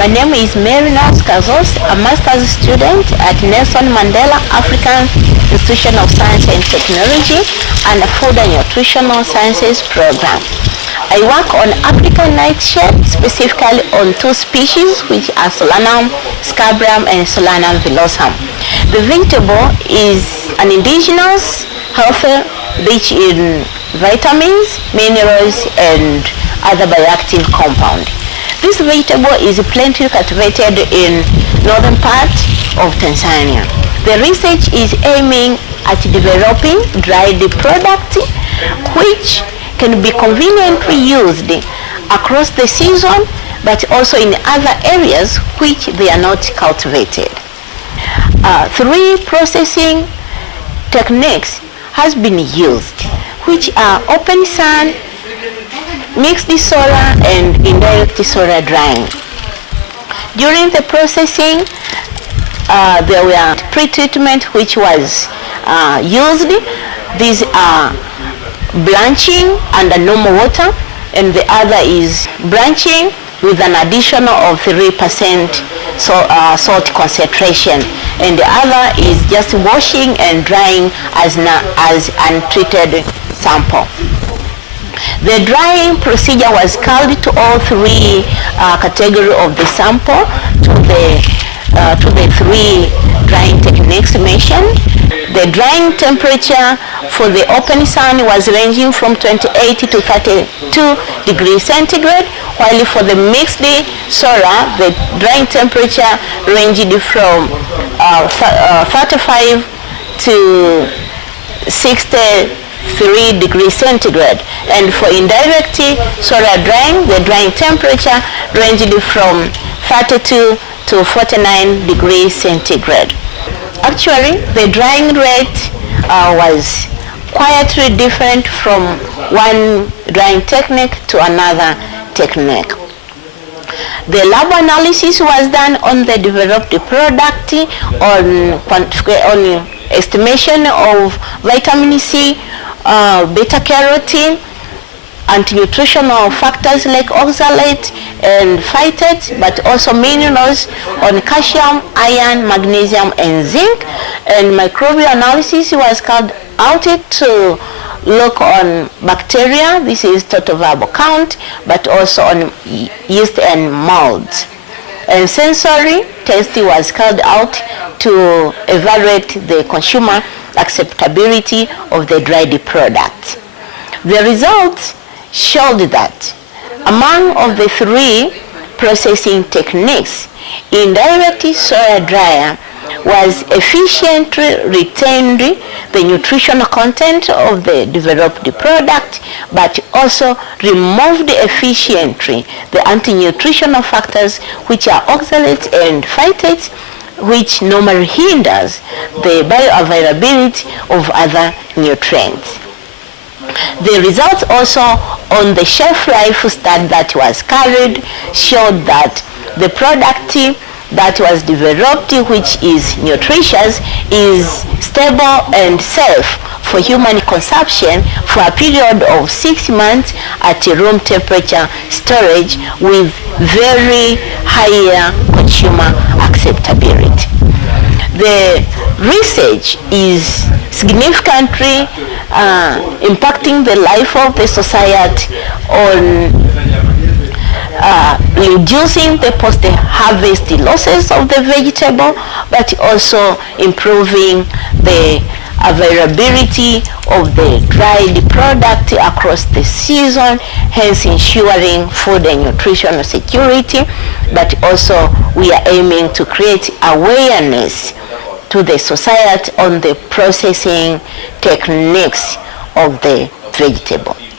My name is Marynurce Kazosi, a master's student at Nelson Mandela African Institution of Science and Technology and a Food and Nutritional Sciences program. I work on African nightshade, specifically on two species, which are Solanum scabrum and Solanum villosum. The vegetable is an indigenous, healthy, rich in vitamins, minerals, and other bioactive compounds. This vegetable is plentifully cultivated in northern part of Tanzania. The research is aiming at developing dried products which can be conveniently used across the season, but also in other areas which they are not cultivated. 3 processing techniques has been used, which are open sun, mixed solar, and indirect solar drying. During the processing, there were pre-treatment which was used. These are blanching under normal water, and the other is blanching with an additional of 3% salt concentration, and the other is just washing and drying as untreated sample. The drying procedure was called to all 3 categories of the sample to the 3 drying techniques mentioned. The drying temperature for the open sun was ranging from 28 to 32 degrees centigrade, while for the mixed solar, the drying temperature ranged from 35 to 63 degrees centigrade, and for indirect solar drying, the drying temperature ranged from 32 to 49 degrees centigrade. Actually, the drying rate was quietly different from one drying technique to another technique. The lab analysis was done on the developed product, on estimation of vitamin C, beta carotene, anti-nutritional factors like oxalate and phytate, but also minerals on calcium, iron, magnesium, and zinc. And microbial analysis was carried out to look on bacteria. This is total viable count, but also on yeast and molds. And sensory testing was carried out to evaluate the consumer acceptability of the dried product. The results showed that among of the 3 processing techniques, indirect solar dryer was efficiently retained the nutritional content of the developed product, but also removed efficiently the anti-nutritional factors, which are oxalates and phytates, which normally hinders the bioavailability of other nutrients. The results also on the shelf life study that was carried showed that the product that was developed, which is nutritious, is stable and safe for human consumption for a period of 6 months at room temperature storage with very high consumer acceptability. The research is significantly impacting the life of the society on reducing the post-harvest losses of the vegetable, but also improving the availability of the dried product across the season, hence ensuring food and nutritional security, but also we are aiming to create awareness to the society on the processing techniques of the vegetable.